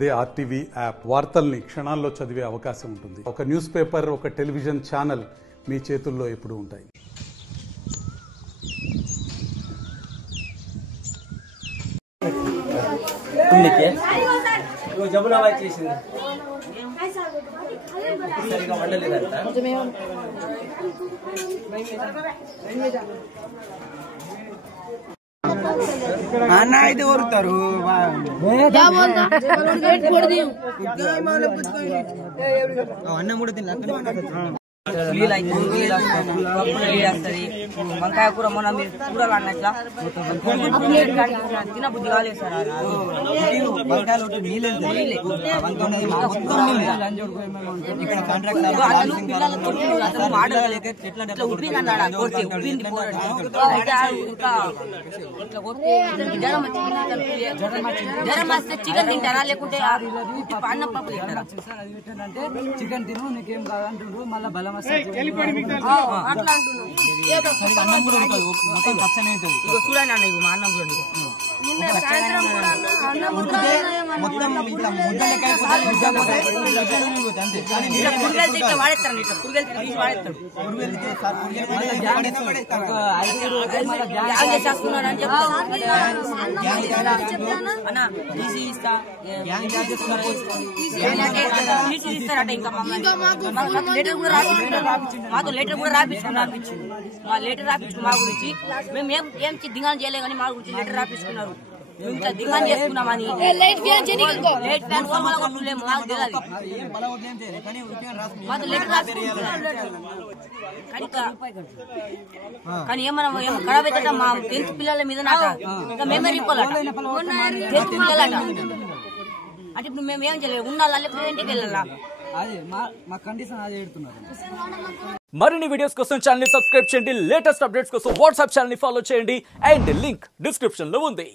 అదే RTV app వార్తల్ని క్షణాల్లో చదివే అవకాశం ఉంటుంది. ఒక న్యూస్ పేపర్, ఒక టెలివిజన్ ఛానల్ మీ చేతుల్లో ఎప్పుడూ ఉంటాయి. అన్న అయితే ఓరుతారు అన్న కూడా వంకాయ కూర మొన్న మీరు కూరలు అన్నట్లా తిన బుద్ధి కాలేదు సార్. జ్వరం వస్తే చికెన్ తింటారా లేకుంటే అన్నం పప్పు తింటారా? చికెన్ తిను నీకేం కాదంటుండ్రు, మళ్ళీ బలం వస్తే అట్లా చూడండి అన్న, ఇగో మా అన్నం చూడండి. వాడేస్తారండి, ఇట్లా కూరగాయలు తీసి వాడేస్తాడు. చేస్తున్నాడు అని చెప్తాను అన్న. తీసి ఇస్తా ఇస్తారట. ఇంకా లెటర్ కూడా మాతో లెటర్ కూడా రాపించుకున్నారు. మా లెటర్ రాపించుకున్న మా గురించి మేము ఏం దిగాన్ చేయలే కానీ మా గురించి లెటర్ రాపించుకున్నారు. మేము ఇట్లా దిగాన్ చేసుకున్నామని మాతో లెటర్ రాపించుకున్నారు. కానీ ఏమన్నా ఖరాబ్ అవుతాట మా 10th పిల్లల మీద ఇంకా మేమే రిపోలట 10th పిల్లలట. అంటే ఇప్పుడు మేము ఏం చేయలేదు, ఉండాలా లేకపోతే ఇంటికి వెళ్ళాలా? అదే మా కండిషన్ అదే పెడుతున్నారు. మరిన్ని వీడియోస్ కోసం ఛానల్ ని సబ్స్క్రైబ్ చేయండి. లేటెస్ట్ అప్డేట్స్ కోసం వాట్సాప్ ఛానల్ ని ఫాలో చేయండి. అండ్ లింక్ డిస్క్రిప్షన్ లో ఉంది.